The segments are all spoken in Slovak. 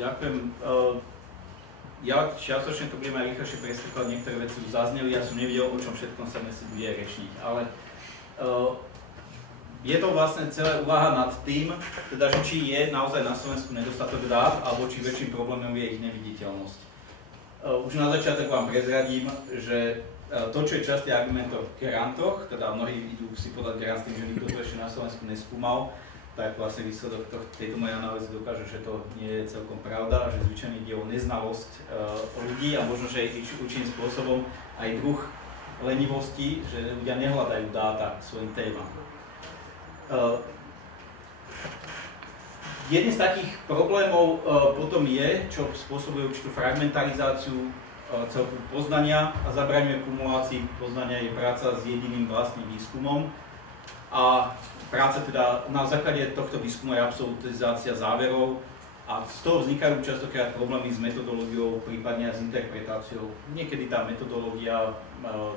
Ďakujem. Ja čiastočne to budem aj rýchlejšie preskakovať, niektoré veci už zazneli, ja som nevidel, o čom všetkom sa dnes bude rešiť, ale je to vlastne celá úvaha nad tým, teda, že či je naozaj na Slovensku nedostatok dát, alebo či väčším problémom je ich neviditeľnosť. Už na začiatok vám prezradím, že to, čo je častý argument o grantoch, teda mnohí idú si podať grant s tým, že nikto to ešte na Slovensku neskúmal, tak vlastne výsledok tejto mojej analýzy dokáže, že to nie je celkom pravda, že zvyčajne ide o neznalosť ľudí a možno, že aj určitým spôsobom aj druh lenivosti, že ľudia nehľadajú dáta k svojim témam. Jeden z takých problémov potom je, čo spôsobuje určitú fragmentarizáciu celku poznania a zabraňuje kumulácii poznania, je práca s jediným vlastným výskumom. A práca teda na základe tohto výskumu je absolutizácia záverov a z toho vznikajú častokrát problémy s metodológiou, prípadne aj s interpretáciou. Niekedy tá metodológia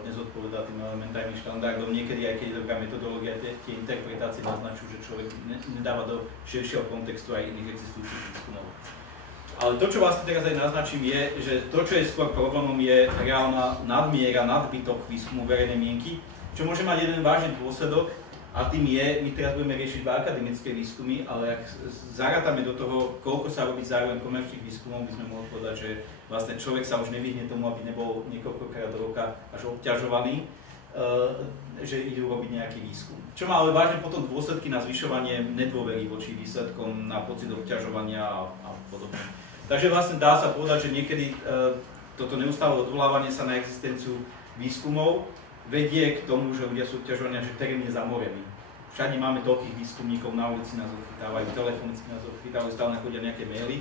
nezodpovedá tým elementárnym štandardom, niekedy aj keď je dobrá metodológia, tie interpretácie naznačujú, že človek nedáva do širšieho kontextu aj iných existujúcich výskumov. Ale to, čo vlastne teraz aj naznačím, je, že to, čo je skôr problémom, je reálna nadmiera, nadbytok výskumu verejnej mienky, čo môže mať jeden vážny dôsledok, a tým je, my teraz budeme riešiť iba akademické výskumy, ale ak zarátame do toho, koľko sa robí zároveň komerčných výskumov, by sme mohli povedať, že vlastne človek sa už nevyhne tomu, aby nebol niekoľkokrát do roka až obťažovaný, že ide urobiť nejaký výskum. Čo má ale vážne potom dôsledky na zvyšovanie nedôvery voči výsledkom, na pocit obťažovania a podobne. Takže vlastne dá sa povedať, že niekedy toto neustále odvolávanie sa na existenciu výskumov vedie k tomu, že ľudia sú obťažovaní, že terén je zamorený. Všade máme toľkých výskumníkov, na ulici nás odchytávajú, telefonicky nás odchytávajú, stále chodia nejaké maily,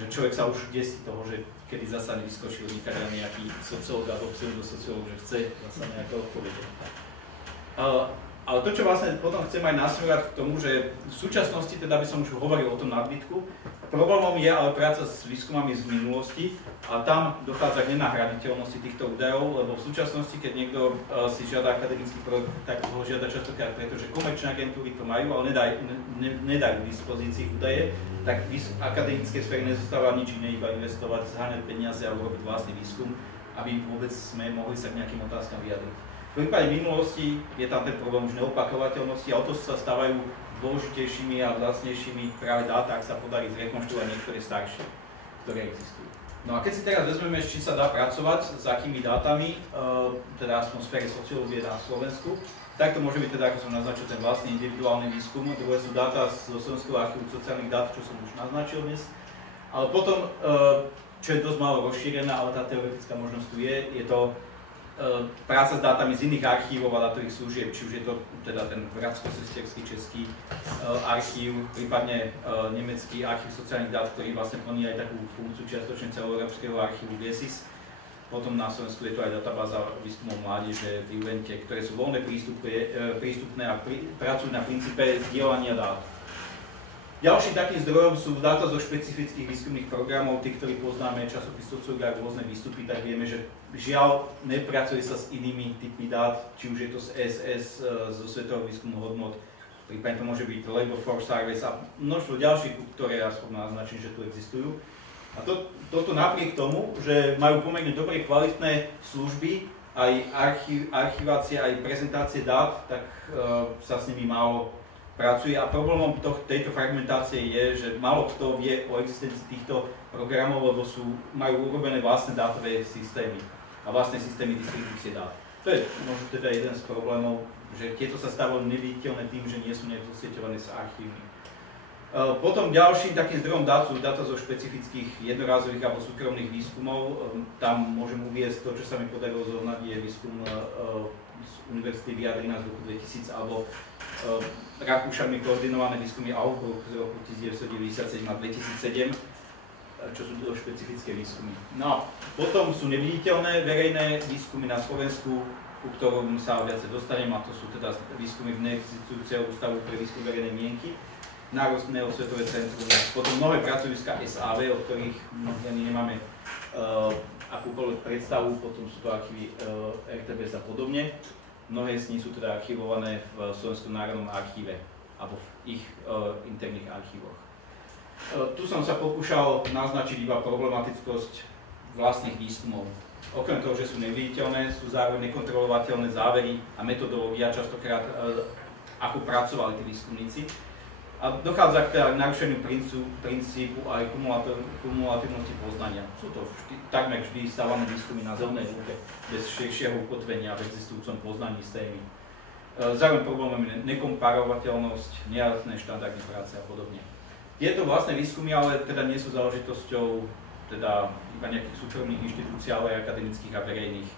že človek sa už desí toho, že kedy zasa nevyskočil nejaký sociológ alebo pseudosociológ, že chce zasa nejaké odpovede. Ale to, čo vlastne potom chcem aj nasmerovať k tomu, že v súčasnosti, teda by som už hovoril o tom nadbytku, problémom je ale práca s výskumami z minulosti a tam dochádza k nenahraditeľnosti týchto údajov, lebo v súčasnosti, keď niekto si žiada akademický projekt, tak ho žiada častokrát preto, že komerčné agentúry to majú, ale nedajú k dispozícii údaje, tak v akademickej sfére nezostáva nič iné, iba investovať, zháňať peniaze a urobiť vlastný výskum, aby vôbec sme mohli sa k nejakým otázkam vyjadriť. V prípade minulosti je tam ten problém už neopakovateľnosti a o to sa stávajú dôležitejšími a vzácnejšími práve dáta, ak sa podarí zrekonštruovať niektoré staršie, ktoré existujú. No a keď si teraz vezmeme, či sa dá pracovať s akými dátami, teda aspoň v sfére sociológie na Slovensku, tak to môže byť teda, ako som naznačil, ten vlastný individuálny výskum. Druhé sú dáta zo Slovenského archívu sociálnych dát, čo som už naznačil dnes. Ale potom, čo je dosť málo rozšírená, ale tá teoretická možnosť tu je to práca s dátami z iných archívov a dátových služieb, či už je to teda ten bratsko-sesterský český archív, prípadne nemecký archív sociálnych dát, ktorý vlastne plní aj takú funkciu čiastočne celoeurópskeho archívu GESIS. Potom na Slovensku je to aj databáza výskumov mládeže v Juvente, ktoré sú voľne prístupné a pracujú na princípe zdieľania dát. Ďalším takým zdrojom sú dáta zo špecifických výskumných programov. Tí, ktorí poznáme časopis Sociológia a rôzne výstupy, tak vieme, že žiaľ nepracuje sa s inými typmi dát, či už je to z ESS, zo Svetového výskumu hodnot, prípadne to môže byť Labor Force Surveys a množstvo ďalších, ktoré ja som naznačím, že tu existujú. A toto napriek tomu, že majú pomerne dobre kvalitné služby, aj archivácie, aj prezentácie dát, tak sa s nimi málo pracuje a problémom tejto fragmentácie je, že málo kto vie o existencii týchto programov, lebo majú urobené vlastné dátové systémy a vlastné systémy distribúcie dát. To je možno teda jeden z problémov, že tieto sa stávajú neviditeľné tým, že nie sú nejak zosieťované s archívmi. Potom ďalším takým zdrojom dát sú dáta zo špecifických jednorázových alebo súkromných výskumov. Tam môžem uviesť to, čo sa mi podarilo zohnať, je výskum z Univerzity Viadrina z roku 2000 alebo Rakúšanmi koordinované výskumy Augsburg z roku 1997 a 2007, čo sú to špecifické výskumy. No a potom sú neviditeľné verejné výskumy na Slovensku, ku ktorom sa viacej dostanem, a to sú teda výskumy v neexistujúceho ústavu pre výskum verejnej mienky, Národného svetové centrum, potom mnohé pracoviska SAV, o ktorých ani nemáme akúkoľvek predstavu, potom sú to archívy RTBS a podobne. Mnohé z nich sú teda archivované v Slovenskom národnom archíve alebo v ich interných archívoch. Tu som sa pokúšal naznačiť iba problematickosť vlastných výskumov. Okrem toho, že sú neviditeľné, sú zároveň nekontrolovateľné závery a metodológia častokrát, ako pracovali tí výskumníci. A dochádza k narušeniu princípu aj kumulatívnosti poznania. Sú to takmer vždy stávané výskumy na zelenej lúke, bez širšieho ukotvenia v existujúcom poznaní z témy. Zároveň problémom je nekomparovateľnosť, nejasné štandardy práce a podobne. Tieto vlastné výskumy ale teda nie sú záležitosťou teda iba nejakých súkromných inštitúcií, ale aj akademických a verejných.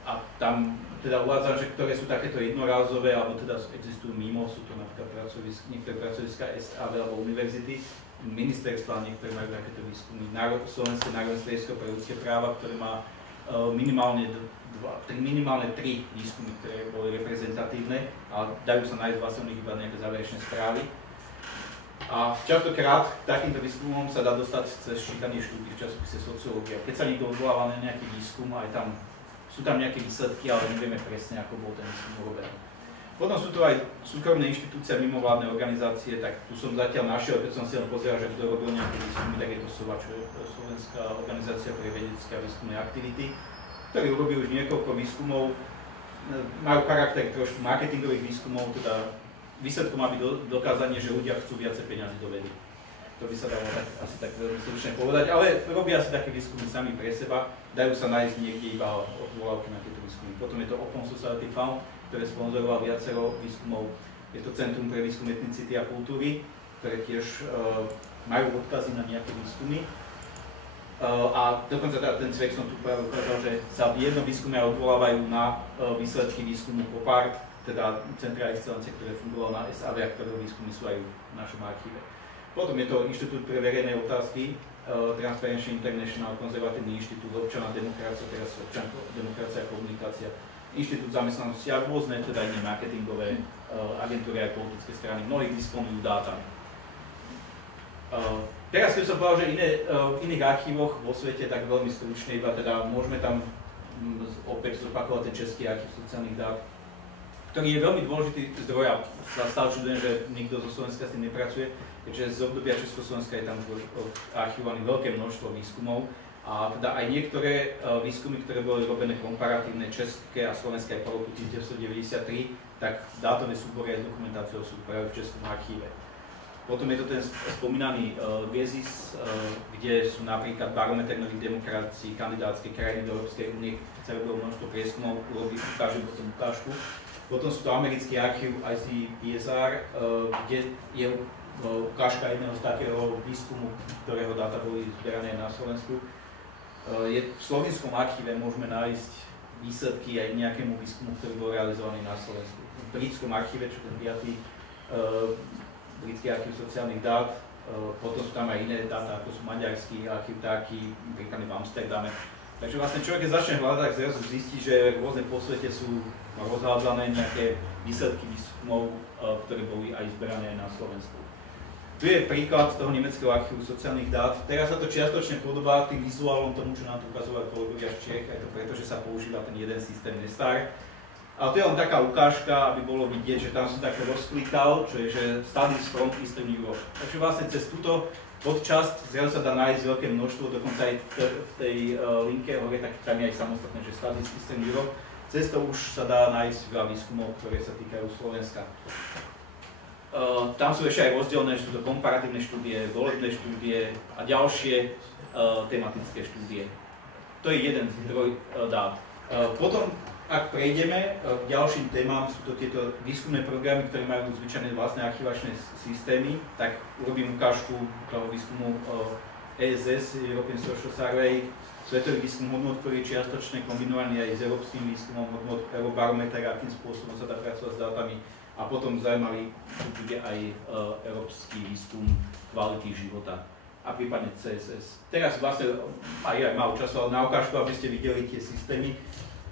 A tam teda uvádzam, že ktoré sú takéto jednorázové, alebo teda existujú mimo, sú to napríklad niektoré pracoviska SAV alebo univerzity, ministerstva, niektoré majú takéto výskumy, Slovenské národné stredisko pre ľudské práva, ktoré má minimálne 3 výskumy, ktoré boli reprezentatívne, ale dajú sa nájsť vlastne iba nejaké záverečné správy. A častokrát takýmto výskumom sa dá dostať cez čítanie štúdií v časopise Sociológia. Keď sa niekto odvoláva na nejaký výskum, aj tam sú tam nejaké výsledky, ale nevieme presne, ako bol ten výskum urobený. Potom sú tu aj súkromné inštitúcie a mimovládne organizácie, tak tu som zatiaľ našiel, keď som si len pozeral, že kto robil nejaké výskumy, tak je to SOVA, čo je Slovenská organizácia pre vedecké a výskumné aktivity, ktorí urobili už niekoľko výskumov, majú charakter trošku marketingových výskumov, teda výsledkom má byť dokázanie, že ľudia chcú viacej peňazí do vedy. To by sa dalo asi tak veľmi stručne povedať, ale robia si také výskumy sami pre seba, dajú sa nájsť niekde iba odvolávky na tieto výskumy. Potom je to Open Society Fund, ktoré sponzoroval viacero výskumov. Je to Centrum pre výskum etnicity a kultúry, ktoré tiež majú odkazy na nejaké výskumy. A dokonca ten cvek som tu práve ukázal, že sa v jednom výskume odvolávajú na výsledky výskumu COPART, teda Centra excelencie, ktoré fungovalo na SAV a ktorého výskumy sú aj v našom archíve. Potom je to Inštitút pre verejné otázky, Transparency International, Konzervatívny inštitút, Občaná demokracia, teraz Demokracia a komunikácia, Inštitút zamestnanosti a rôzne teda iné marketingové agentúry aj politické strany. Mnohí disponujú dátami. Teraz keď som povedal, že v iných archívoch vo svete, tak veľmi stručne iba teda môžeme tam opäť zopakovať ten český archív sociálnych dát, ktorý je veľmi dôležitý zdroj a sa stále čudujem, že nikto zo Slovenska s tým nepracuje, keďže z obdobia Československa je tam archivované veľké množstvo výskumov a teda aj niektoré výskumy, ktoré boli robené komparatívne české a slovenské aj po roku 1993, tak dátové súbory aj s dokumentáciou sú práve v Českom archíve. Potom je to ten spomínaný GEZIS, kde sú napríklad barometer nových demokracií, kandidátske krajiny do Európskej únie, keď sa robilo množstvo prieskumov, ukážem potom ukážku. Potom sú to americký archív ICPSR, kde je ukážka jedného z takého výskumu, ktorého dáta boli zberané na Slovensku. V slovenskom archíve môžeme nájsť výsledky aj nejakému výskumu, ktorý bol realizovaný na Slovensku. V britskom archíve, čo ten prijatý britský archív sociálnych dát, potom sú tam aj iné dáta, ako sú maďarský archív, taký, príkladne v Amsterdame. Takže vlastne človek, keď začne hľadať, tak zrazu zistí, že rôzne po svete sú rozhádzané nejaké výsledky výskumov, ktoré boli aj zberané na Slovensku. Tu je príklad toho nemeckého archívu sociálnych dát. Teraz sa to čiastočne podobá tým vizuálom tomu, čo nám tu ukazovali kolegovia z Čiech, aj to preto, že sa používa ten jeden systém Nestar. Ale to je len taká ukážka, aby bolo vidieť, že tam sú také rozklikal, čo je, že Studies from Eastern Europe. Takže vlastne cez túto podčasť zrazu sa dá nájsť veľké množstvo, dokonca aj v tej linke hore, tak tam je aj samostatné, že Studies Eastern Europe. Cez to už sa dá nájsť veľa výskumov, ktoré sa týkajú Slovenska. Tam sú ešte aj rozdielne, že sú to komparatívne štúdie, volebné štúdie a ďalšie tematické štúdie. To je jeden zdroj dát. Potom, ak prejdeme k ďalším témam, sú to tieto výskumné programy, ktoré majú zvyčajné vlastné archivačné systémy, tak urobím ukážku toho výskumu ESS, European Social Survey, svetový výskum hodnot, ktorý je čiastočne kombinovaný aj s európskym výskumom hodnot, Eurobarometer, akým spôsobom sa dá pracovať s dátami. A potom zaujímavý bude aj európsky výskum kvality života a prípadne CSS. Teraz vlastne aj málo času, ale na ukážku, aby ste videli tie systémy.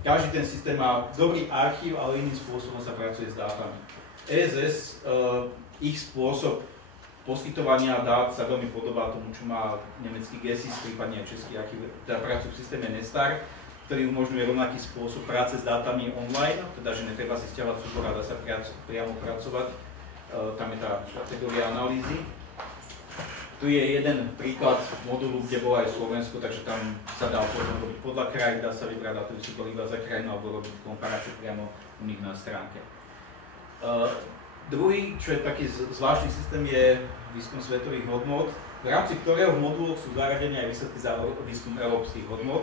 Každý ten systém má dobrý archív, ale iným spôsobom sa pracuje s dátami. ESS, ich spôsob poskytovania dát sa veľmi podobá tomu, čo má nemecký GESIS, prípadne aj český archív, teda pracujú v systéme Nestar, ktorý umožňuje rovnaký spôsob práce s dátami online, teda že netreba si stiahovať súbor a dá sa priamo pracovať. Tam je tá kategória analýzy. Tu je jeden príklad modulu, kde bolo aj Slovensko, takže tam sa dá potom robiť podľa krajín, dá sa vybrať dátový súbor iba za krajinu alebo robiť komparáciu priamo u nich na stránke. Druhý, čo je taký zvláštny systém, je výskum svetových hodnôt, v rámci ktorého v moduloch sú zaradené aj výsledky za výskum európskych hodnôt.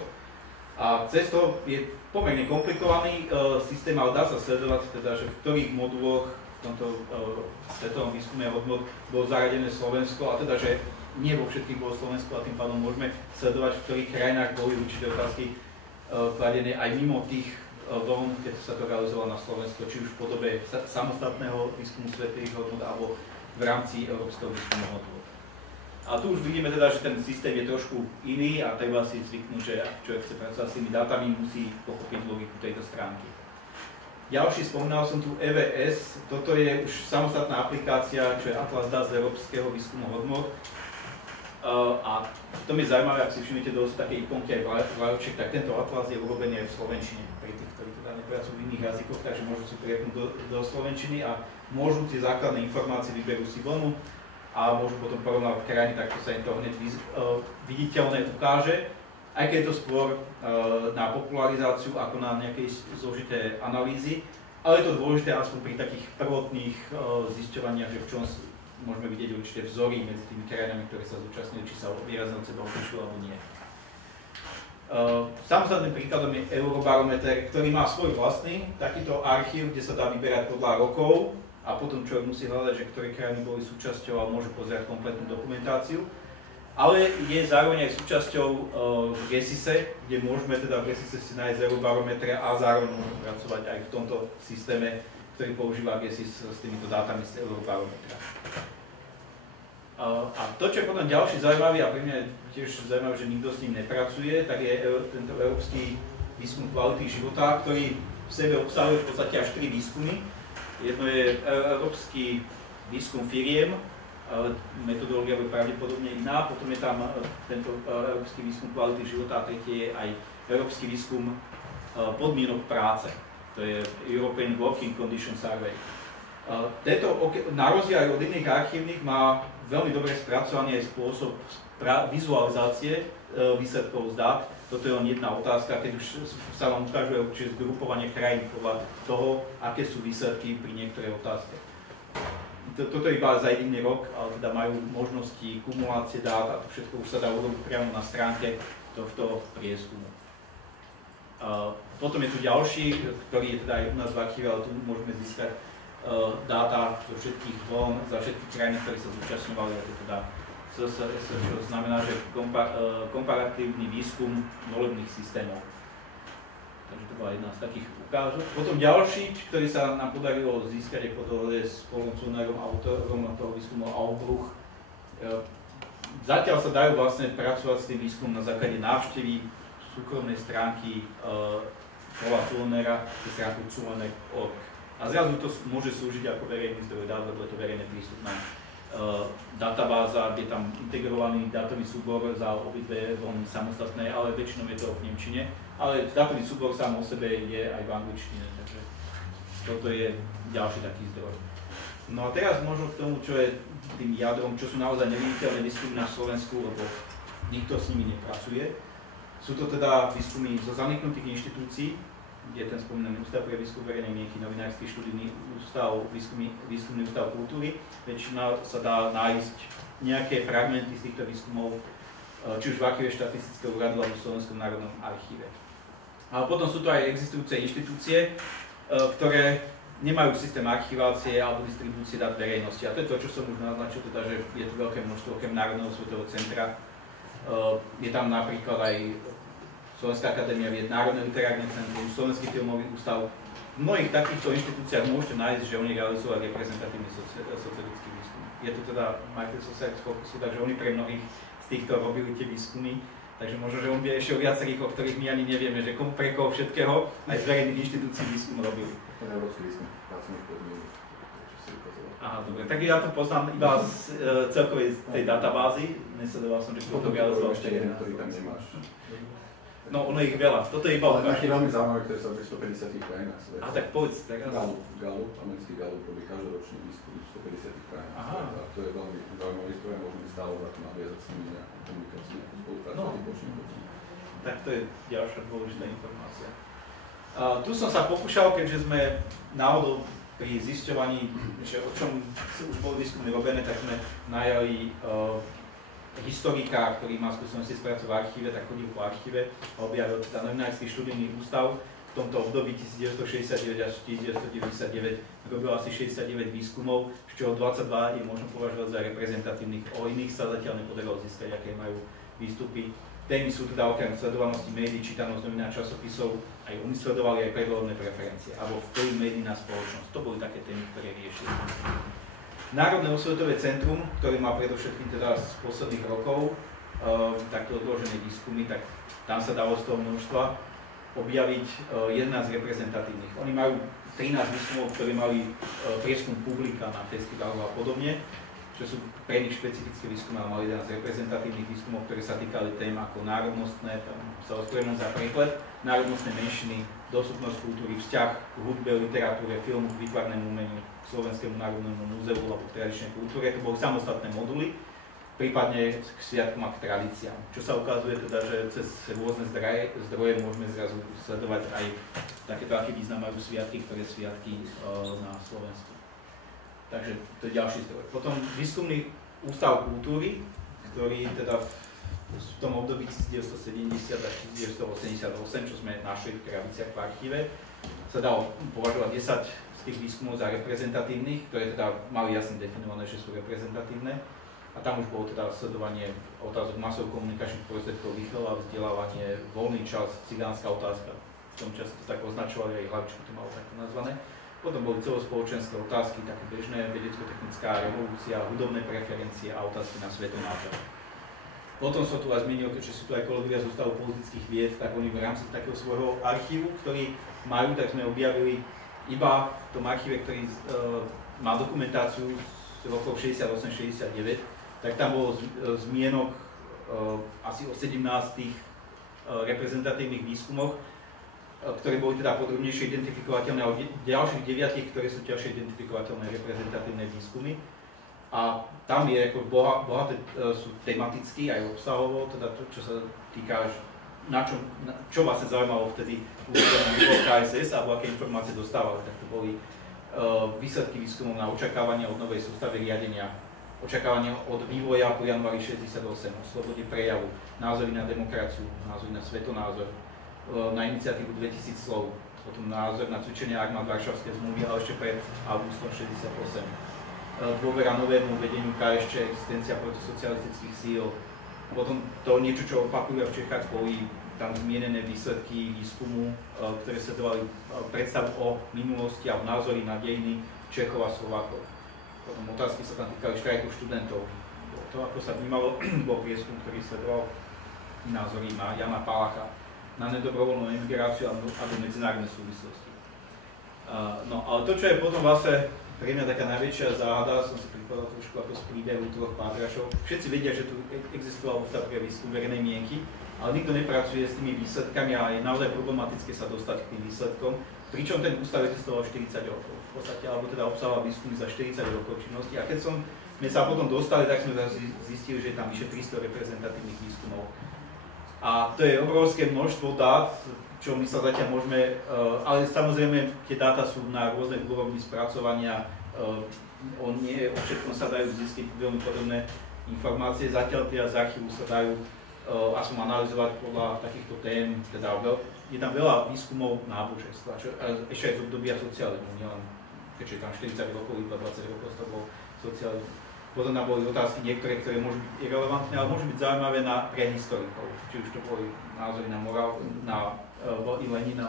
A cez to je pomerne komplikovaný systém, ale dá sa sledovať, teda, že v ktorých moduloch v tomto svetovom výskume hodnôt bolo zaradené Slovensko, a teda, že nie vo všetkých bolo Slovensko, a tým pádom môžeme sledovať, v ktorých krajinách boli určité otázky kladené aj mimo tých vln, keď sa to realizovalo na Slovensku, či už v podobe samostatného výskumu svetových hodnôt alebo v rámci európskeho výskumu hodnôt. A tu už vidíme teda, že ten systém je trošku iný a treba si zvyknúť, že ak človek chce pracovať s tými dátami, musí pochopiť logiku tejto stránky. Ďalší, spomínal som tu EVS, toto je už samostatná aplikácia, čo je Atlas dát z európskeho výskumu hodnôt. A v tom je zaujímavé, ak si všimnete dosť také ikonky aj vlajočiek, tak tento atlas je urobený aj v slovenčine, pri tých, ktorí teda nepracujú v iných jazykoch, takže môžu si priepnúť do slovenčiny a môžu tie základné informácie, vyberú si vlnu a môžu potom porovnávať krajiny, takto sa im to hneď viditeľne ukáže. Aj keď je to skôr na popularizáciu ako na nejaké zložité analýzy, ale je to dôležité aspoň pri takých prvotných zisťovaniach, že v čom môžeme vidieť určité vzory medzi tými krajinami, ktoré sa zúčastnili, či sa výrazne od seba odlišujú alebo nie. Samostatným príkladom je Eurobarometer, ktorý má svoj vlastný takýto archív, kde sa dá vyberať podľa rokov a potom človek musí hľadať, že ktoré krajiny boli súčasťou a môže pozerať kompletnú dokumentáciu. Ale je zároveň aj súčasťou GESISe, kde môžeme teda v GESISe si nájsť Eurobarometre a zároveň môžeme pracovať aj v tomto systéme, ktorý používa GESIS s týmito dátami z Eurobarometra. A to, čo je potom ďalší zaujímavý, a pre mňa je tiež zaujímavé, že nikto s ním nepracuje, tak je tento európsky výskum kvality života, ktorý v sebe obsahuje v podstate až 3 výskumy. Jedno je európsky výskum firiem, metodológia bude pravdepodobne iná, potom je tam tento európsky výskum kvality života a tretie je aj európsky výskum podmienok práce. To je European Working Condition Survey. Tento, na rozdiel aj od iných archívnych, má veľmi dobre spracovaný aj spôsob vizualizácie výsledkov z dát. Toto je len jedna otázka, keď už sa vám ukážuje určite zgrupovanie krajín podľa toho, aké sú výsledky pri niektorej otázke. Toto je iba za jediný rok, ale teda majú možnosti kumulácie dát a to všetko už sa dá urobiť priamo na stránke tohto prieskumu. Potom je tu ďalší, ktorý je teda aj u nás v archíve, ale tu môžeme získať dáta zo všetkých vln, za všetky krajiny, ktoré sa zúčastňovali, a to teda CSS, čo znamená, že komparatívny výskum volebných systémov. Takže to bola jedna z takých ukážok. Potom ďalší, ktorý sa nám podarilo získať, je po dohode s Paulom Cunerom, autorom toho výskumu Aufbruch. Zatiaľ sa dajú vlastne pracovať s tým výskumom na základe návštevy súkromnej stránky Paula Cunera, stránku cuner.org. A zrazu to môže slúžiť ako verejný zdroj dát, lebo je to verejne prístupná databáza, je tam integrovaný dátový súbor za obidve vlny samostatné, ale väčšinou je to v nemčine. Ale dátový súbor sám o sebe je aj v angličtine, takže toto je ďalší taký zdroj. No a teraz možno k tomu, čo je tým jadrom, čo sú naozaj neviditeľné výskumy na Slovensku, lebo nikto s nimi nepracuje. Sú to teda výskumy zo zaniknutých inštitúcií, kde je ten spomínaný Ústav pre výskum verejnej mienky, novinársky študijný ústav, výskumný ústav kultúry. Väčšina sa dá nájsť nejaké fragmenty z týchto výskumov, či už v archíve štatistického úradu alebo v Slovenskom národnom archíve. Ale potom sú to aj existujúce inštitúcie, ktoré nemajú systém archivácie alebo distribúcie dát verejnosti. A to je to, čo som už naznačil, teda, že je tu veľké množstvo okrem Národného svetového centra. Je tam napríklad aj Slovenská akadémia vied, Národné literárne centrum, Slovenský filmový ústav. V mnohých takýchto inštitúciách môžete nájsť, že oni realizovali reprezentatívny sociologický výskum. Je to teda Microsoft Science Focusu, takže oni pre mnohých z týchto robili tie výskumy. Takže možno, že on vie ešte o viacerých, o ktorých my ani nevieme, že pre koho všetkého aj z verejných inštitúcií výskum robili. Ten európsky výskum pracovných podmienok, čo si ukazoval. Aha, dobre. Tak ja to poznám iba z celkovej tej databázy. Nesledoval som, že kto to realizoval. Ešte jeden, ktorý tam nemáš. No, ono ich veľa. Toto je iba ale taký veľmi zaujímavé, ktoré sa v 150 krajinách sveta. A tak povedz teraz. Gallup, americký Gallup robí každoročný výskum v 150 krajinách sveta. To je veľmi zaujímavý stroj, môžeme si stálo za to naviazať s nimi nejakú komunikáciu, nejakú spoluprácu a vypočuť. Tak to je ďalšia dôležitá informácia. Tu som sa pokúšal, keďže sme náhodou pri zisťovaní, že o čom už boli výskumy robené, tak sme najali historika, ktorý má skúsenosti s prácou v archíve, tak chodil po archíve a objavil teda novinársky študijný ústav. V tomto období 1969 až 1999 robil asi 69 výskumov, z čoho 22 je možno považovať za reprezentatívnych. O iných sa zatiaľ nepodarilo získať, aké majú výstupy. Témy sú teda okrem sledovanosti médií, čítanosť novín a časopisov, aj oni sledovali aj predvoľbné preferencie, alebo vplyv médií na spoločnosť. To boli také témy, ktoré riešili. Národné osvetové centrum, ktoré má predovšetkým teda z posledných rokov takto odložené výskumy, tak tam sa dalo z toho množstva objaviť 11 reprezentatívnych. Oni majú 13 výskumov, ktoré mali prieskum publika na festivaloch a podobne, čo sú pre nich špecifické výskumy, ale mali 11 reprezentatívnych výskumov, ktoré sa týkali tém ako národnostné, tam sa ospravedlňujem za preklad, národnostné menšiny, dostupnosť kultúry, vzťah k hudbe, literatúre, filmu, k výtvarnému umeniu, k Slovenskému národnému múzeu alebo k tradičnej kultúre. To boli samostatné moduly, prípadne k sviatkom a k tradíciám. Čo sa ukazuje teda, že cez rôzne zdroje môžeme zrazu sledovať aj takéto, aký význam majú sviatky, ktoré sviatky na Slovensku. Takže to je ďalší zdroj. Potom výskumný ústav kultúry, ktorý teda v tom období 1970 až 1988, čo sme našli v Kraviciach v archíve, sa dalo považovať 10 z tých výskumov za reprezentatívnych, ktoré teda mali jasne definované, že sú reprezentatívne. A tam už bolo teda sledovanie otázok masových komunikačných prostriedkov, výchova, vzdelávanie, voľný čas, cigánska otázka. V tom čase to tak označovali, aj Hlavičku to malo takto nazvané. Potom boli celospoločenské otázky, také bežné, vedecko-technická revolúcia, hudobné preferencie a otázky na svetonázor. Potom som tu aj zmienil, že sú tu aj kolegovia z Ústavu politických vied, tak oni v rámci takého svojho archívu, ktorý majú, tak sme objavili iba v tom archíve, ktorý má dokumentáciu z rokov 68-69, tak tam bolo zmienok asi o 17 reprezentatívnych výskumoch, ktoré boli teda podrobnejšie identifikovateľné, a ďalších 9, ktoré sú ťažšie identifikovateľné reprezentatívne výskumy. A tam je ako bohaté sú tematicky aj obsahovo, teda to, čo sa týka, čo vlastne zaujímalo vtedy KSS, alebo aké informácie dostávali. Tak to boli výsledky výskumov na očakávania od novej sústavy riadenia, očakávania od vývoja po januári 68, o slobode prejavu, názory na demokraciu, názory na svetonázor, na iniciatívu 2000 slov, potom názor na cvičenie armád Varšavskej zmluvy, ale ešte pred augustom 68. Dôvera novému vedeniu KSČ, existencia protisocialistických síl. Potom to niečo, čo opakujú v Čechách, boli tam zmienené výsledky výskumu, ktoré sledovali predstavu o minulosti a názory na dejiny Čechov a Slovákov. Potom otázky sa tam týkali štrajkov študentov. To, ako sa vnímalo, bol prieskum, ktorý sledoval názory na Jana Palacha, na nedobrovoľnú emigráciu a do medzinárodnej súvislosti. No, ale to, čo je potom vlastne pre mňa taká najväčšia záhada, som si pripadal trošku ako z príbehu troch pátrašov. Všetci vedia, že tu existoval ústav pre výskum verejnej mienky, ale nikto nepracuje s tými výsledkami a je naozaj problematické sa dostať k tým výsledkom. Pričom ten ústav existoval 40 rokov v podstate, alebo teda obsahoval výskumy za 40 rokov činnosti. A keď sme sa potom dostali, tak sme zistili, že je tam vyše 300 reprezentatívnych výskumov. A to je obrovské množstvo dát, čo my sa zatiaľ môžeme, ale samozrejme tie dáta sú na rôznej úrovni spracovania, o všetkom sa dajú získať veľmi podobné informácie, zatiaľ tie z archívu sa dajú aspoň analyzovať podľa takýchto tém, teda je tam veľa výskumov náboženstva, čo ešte aj z obdobia socializmu, nielen keďže tam 40 rokov, iba 20 rokov to bol socializmus. Potom tam boli otázky niektoré, ktoré môžu byť irelevantné, ale môžu byť zaujímavé pre historikov, či už to boli názory na morál, na Lenina,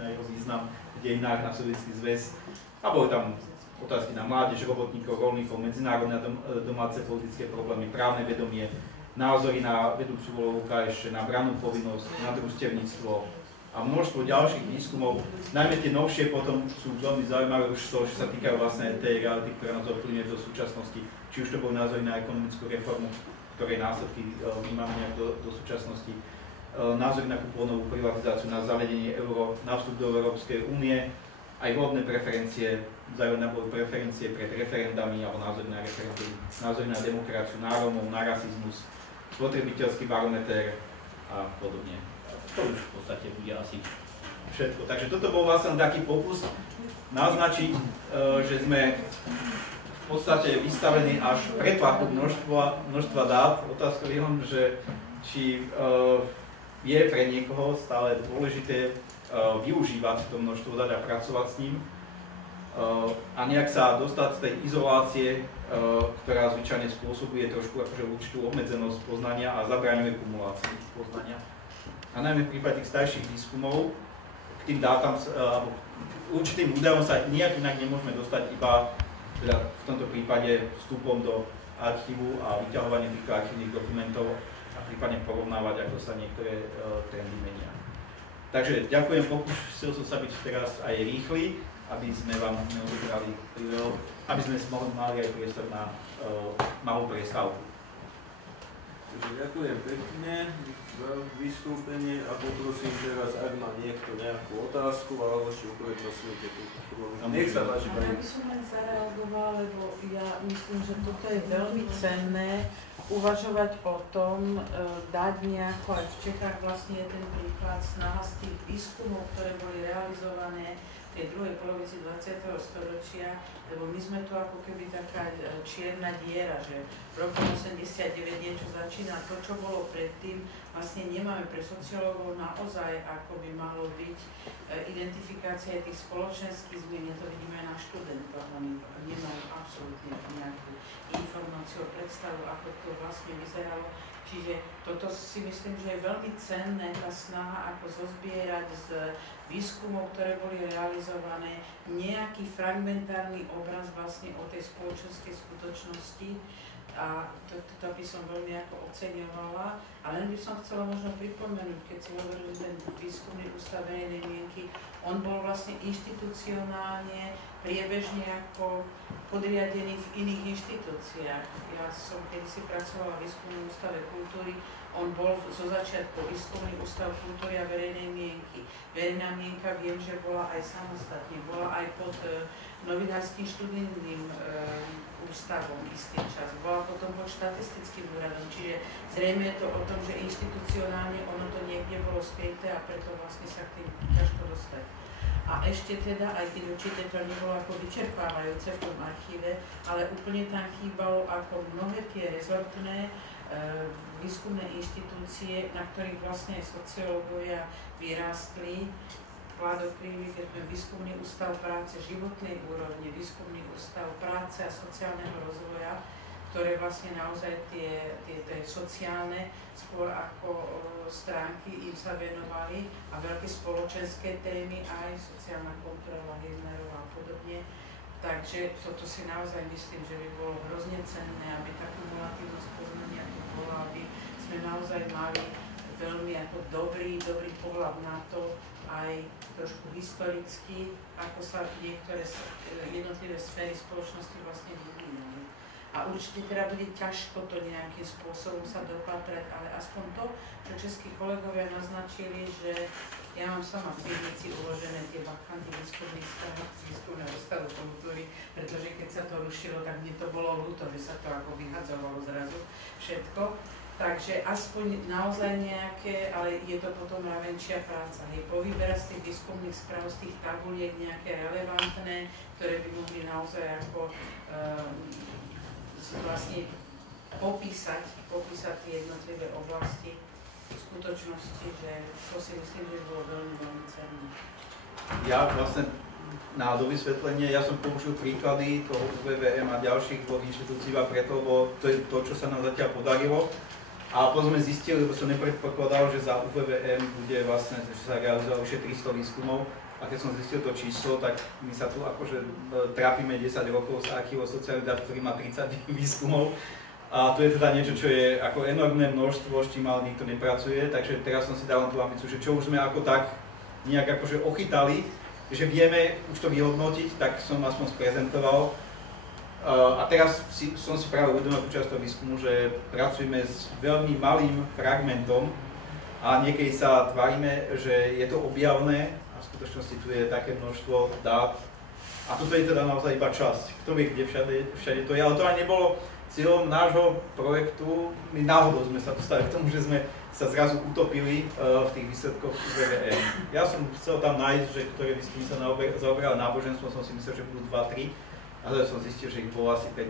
na jeho význam v dejinách, na Sovietsky zväz. A boli tam otázky na mládež, robotníkov, rolníkov, medzinárodné domáce politické problémy, právne vedomie, názory na vedúcu úlohu KSČ, na brannú povinnosť, na družstevníctvo a množstvo ďalších výskumov. Najmä tie novšie potom sú veľmi zaujímavé už to, že sa týkajú vlastne tej reality, ktorá nás ovplyvňuje do súčasnosti. Či už to boli názory na ekonomickú reformu, ktorej následky vnímame nejak do súčasnosti, názory na kupónovú privatizáciu, na zavedenie euro, na vstup do Európskej únie, aj voľbné preferencie, vzájomné preferencie pred referendami alebo názor na referendum, názor na demokraciu, na Rómov, na rasizmus, spotrebiteľský barometer a podobne. To už v podstate bude asi všetko. Takže toto bol vlastne taký pokus naznačiť, že sme v podstate vystavení až pretlaku množstva dát. Otázka je len, že či je pre niekoho stále dôležité využívať to množstvo dát a pracovať s ním a nejak sa dostať z tej izolácie, ktorá zvyčajne spôsobuje trošku akože určitú obmedzenosť poznania a zabraňuje kumulácii poznania. A najmä v prípade tých starších výskumov k tým dátam alebo určitým údajom sa nejak inak nemôžeme dostať iba teda v tomto prípade vstupom do archívu a vyťahovaním týchto archívnych dokumentov a prípadne porovnávať, ako sa niektoré trendy menia. Takže ďakujem, pokúsil som sa byť teraz aj rýchly, aby sme vám neodobrali príležitosť, aby sme mali aj priestor na malú prestávku. Ďakujem pekne za vystúpenie a poprosím teraz, ak má niekto nejakú otázku alebo či uprednostníte tú. Nech sa páči. Ja by som len zareagovala, lebo ja myslím, že toto je veľmi cenné uvažovať o tom, dať nejako aj v Čechách vlastne je ten príklad snaha z tých výskumov, ktoré boli realizované v tej druhej polovici 20. storočia, lebo my sme tu ako keby taká čierna diera, že v roku 89 niečo začína, to, čo bolo predtým, vlastne nemáme pre sociológov naozaj, ako by malo byť identifikácia tých spoločenských zmien, to vidíme aj na študentoch, oni nemajú absolútne nejakú informáciu, predstavu, ako to vlastne vyzeralo. Čiže toto si myslím, že je veľmi cenné, tá snaha ako zozbierať z výskumov, ktoré boli realizované, nejaký fragmentárny obraz vlastne o tej spoločenskej skutočnosti. A to by som veľmi ako oceňovala. A len by som chcela možno pripomenúť, keď si hovorili, že ten výskumný ústav verejnej mienky, on bol vlastne inštitucionálne, priebežne ako podriadený v iných inštitúciách. Ja som kedysi pracovala v výskumnom ústave kultúry, on bol zo začiatku výskumný ústav kultúry a verejnej mienky. Verejná mienka viem, že bola aj samostatne, bola aj pod novinárskym študijným ústavom istý čas. Bola potom pod štatistickým úradom, čiže zrejme je to o tom, že inštitucionálne ono to niekde bolo skryté a preto vlastne sa k tým ťažko dostať. A ešte teda, aj keď určite to nebolo ako vyčerpávajúce v tom archíve, ale úplne tam chýbalo ako mnohé tie rezortné výskumné inštitúcie, na ktorých vlastne aj sociológovia vyrástli. Vlado Krivý, výskumný ústav práce životnej úrovne, výskumný ústav práce a sociálneho rozvoja, ktoré vlastne naozaj tie sociálne skôr ako stránky im sa venovali a veľké spoločenské témy, aj sociálna kontrola, Hiznerová a podobne. Takže toto si naozaj myslím, že by bolo hrozne cenné, aby tá kumulatívnosť poznania tu bola, aby sme naozaj mali veľmi ako dobrý pohľad na to, aj trošku historicky, ako sa niektoré jednotlivé sféry spoločnosti vlastne vyvíjali. A určite teda bude ťažko to nejakým spôsobom sa dopatrať, ale aspoň to, čo českí kolegovia naznačili, že ja mám sama v pivnici uložené tie vakanty výskumného ústavu kultúry, pretože keď sa to rušilo, tak mne to bolo ľúto, že sa to ako vyhadzovalo zrazu všetko. Takže aspoň naozaj nejaké, ale je to potom mravenčia práca. Je povyberať z tých výskumných správ, z tých tabuliek nejaké relevantné, ktoré by mohli naozaj ako vlastne popísať tie jednotlivé oblasti v skutočnosti, že to si myslím, že bolo veľmi, veľmi cenné. Ja vlastne na dovysvetlenie, ja som použil príklady toho UVVM a ďalších dvoch inštitúcií a preto, lebo to je to, čo sa nám zatiaľ podarilo. A potom sme zistili, lebo som nepredpokladal, že za UVVM bude vlastne, že sa realizovalo vyše 300 výskumov. A keď som zistil to číslo, tak my sa tu akože trápime 10 rokov s archívom sociálnych dát, ktorý má 30 výskumov. A to je teda niečo, čo je ako enormné množstvo, s čím ale nikto nepracuje. Takže teraz som si dal tú ambíciu, že čo už sme ako tak nejak akože ochytali, že vieme už to vyhodnotiť, tak som aspoň sprezentoval. A teraz som si práve uvedomil počas toho výskumu, že pracujeme s veľmi malým fragmentom a niekedy sa tvárime, že je to objavné a v skutočnosti tu je také množstvo dát. A toto je teda naozaj iba časť. Kto vie, kde všade to je, ale to aj nebolo cieľom nášho projektu. My náhodou sme sa dostali k tomu, že sme sa zrazu utopili v tých výsledkoch VVM. Ja som chcel tam nájsť, že ktoré výskumy sa zaoberali náboženstvom, som si myslel, že budú 2-3, ale som zistil, že ich bolo asi 15.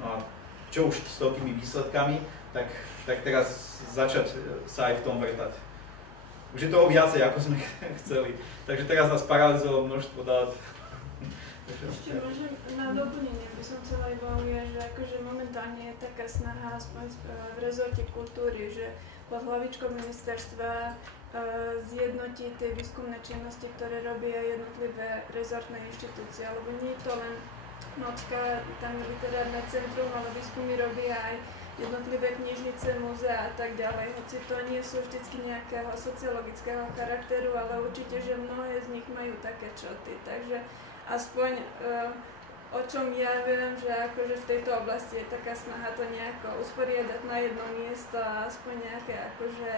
No a čo už s toľkými výsledkami, tak teraz začať sa aj v tom vrtať. Už je toho viacej, ako sme chceli. Takže teraz nás paralizovalo množstvo dát. Ešte môžem na doplnenie, by som chcela iba uvieť, že akože momentálne je taká snaha aspoň v rezorte kultúry, že pod hlavičkou ministerstva zjednotiť tie výskumné činnosti, ktoré robia jednotlivé rezortné inštitúcie, alebo nie je to len Nocka, tam literárne centrum, ale výskumy robia aj jednotlivé knižnice, múzea a tak ďalej, hoci to nie sú vždycky nejakého sociologického charakteru, ale určite, že mnohé z nich majú také čoty, takže aspoň o čom ja viem, že akože v tejto oblasti je taká snaha to nejako usporiadať na jedno miesto a aspoň nejaké akože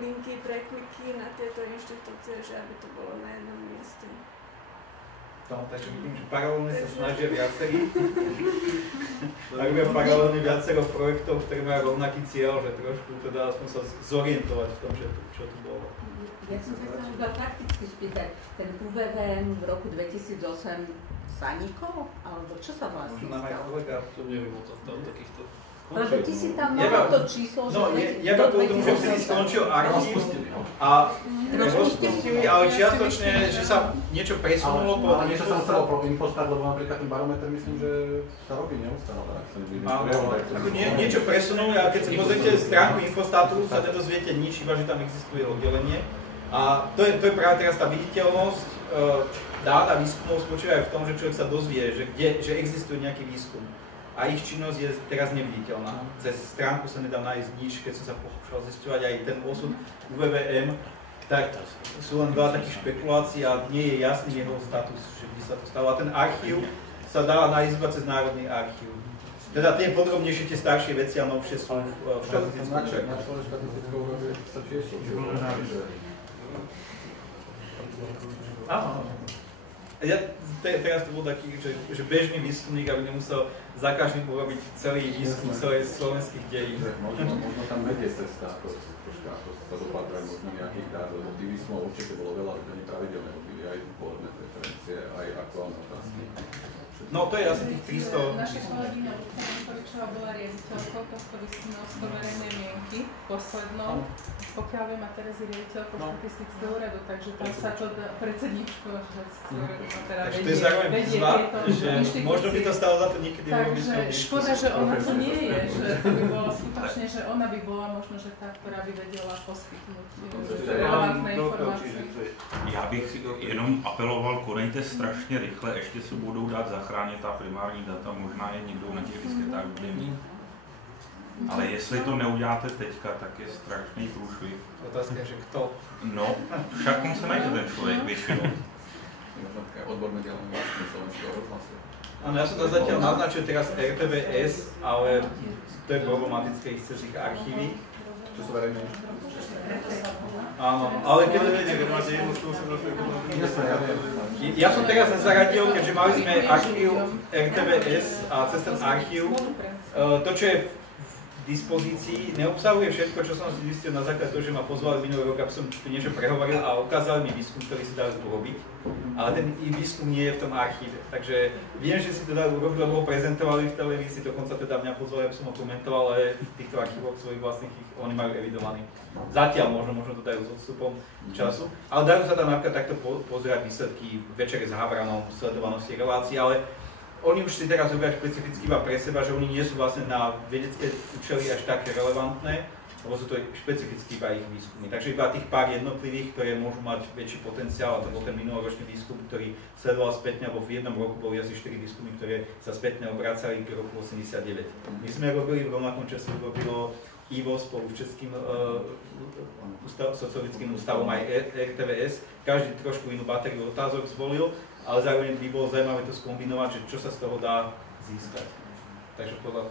linky, prekliky na tieto inštitúcie, že aby to bolo na jednom mieste. No, takže vidím, že paralelne sa snažia viacerí. Ak bude paralelne viacero projektov, ktoré majú rovnaký cieľ, že trošku teda aspoň sa zorientovať v tom, čo tu bolo. Ja som sa chcela iba prakticky spýtať, ten UVVM v roku 2008 zanikol? Alebo čo sa vlastne stalo? Možno nám aj kolega, To neviem o takýchto. Lebo ty si tam mal to číslo, že ja to tomu, že vtedy skončil archív a rozpustili, ale čiastočne, že sa niečo presunulo po... Ale niečo sa stalo pro Infostat, lebo napríklad ten barometer myslím, že sa robí neustále. Niečo presunuli, a keď si pozrite stránku Infostatu, sa nedozviete nič, iba že tam existuje oddelenie. A to je práve teraz tá viditeľnosť dát a výskumov spočíva aj v tom, že človek sa dozvie, že existuje nejaký výskum. A ich činnosť je teraz neviditeľná. Cez stránku sa nedá nájsť nič, keď som sa pokúšal zisťovať aj ten osud UVVM, tak sú len veľa takých špekulácií a nie je jasný jeho status, že by sa to stalo. A ten archív sa dá nájsť iba cez Národný archív. Teda tie podrobnejšie, tie staršie veci a novšie sú v štatistickom úrade. Na štatistickom úrade sa tiež Áno. Teraz to bol taký, že bežný výskumník, aby nemusel za každým urobiť celý výskum celej slovenských dejín. Možno tam vedie cesta, ako sa dopatrať možno nejakých dát, lebo tých výskumov určite bolo veľa, že oni pravidelne robili aj pôvodné preferencie, aj aktuálne otázky. No to je asi tých 300. Naša kolegyňa Lucia Jankovičová bola riaditeľkou tohto výskumného verejnej mienky poslednou. Pokiaľ viem, a teraz je riaditeľkou štatistického úradu, takže tam sa to predsedníčko štatistického úradu teda takže to je zároveň výzva, že možno by to stalo za to niekedy urobiť. Takže škoda, že ona to nie je, že to by bolo skutočne, že ona by bola možno, že tá, ktorá by vedela poskytnúť relevantné informácie. Já bych jenom apeloval, konejte strašně rychle, ještě se budou dát zachránit ta primární data, možná je někdo na těch disketách bude mít. Ale jestli to neuděláte teďka, tak je strašný průšvih. Otázka je, že kto? No, však on se najde ten člověk většinou. Možno také odborné delenie vlastne slovenského rozhlasu. Áno, ja som to zatiaľ naznačil teraz RTVS, ale to je problematické ísť cez ich archívy. Čo sú verejné? Áno, ale keď máte jednu skúsenosť, ja som teraz zaradil, keďže mali sme archív RTVS a cez ten archív, to, čo je v dispozícii, neobsahuje všetko, čo som si zistil na základe toho, že ma pozvali minulý rok, aby som tu niečo prehovoril a ukázali mi výskum, ktorý si dali urobiť. Ale ten výskum nie je v tom archíve. Takže viem, že si to dali urobiť, lebo ho prezentovali v televízii, dokonca teda mňa pozvali, aby som ho komentoval, ale v týchto archívoch svojich vlastných oni majú evidovaný. Zatiaľ možno to dajú s odstupom času. Ale dajú sa tam napríklad takto pozerať výsledky Večere s Havranom, sledovanosti relácií, ale oni už si teraz robia špecificky iba pre seba, že oni nie sú vlastne na vedecké účely až také relevantné, lebo sú to špecificky iba ich výskumy. Takže iba tých pár jednotlivých, ktoré môžu mať väčší potenciál, a to bol ten minuloročný výskum, ktorý sledoval spätne, alebo v jednom roku boli asi 4 výskumy, ktoré sa spätne obracali k roku 89. My sme robili v rovnakom čase, robilo IVO spolu s Českým sociologickým ústavom aj RTVS. Každý trošku inú batériu otázok zvolil, ale zároveň by bolo zaujímavé to skombinovať, že čo sa z toho dá získať. Takže podľa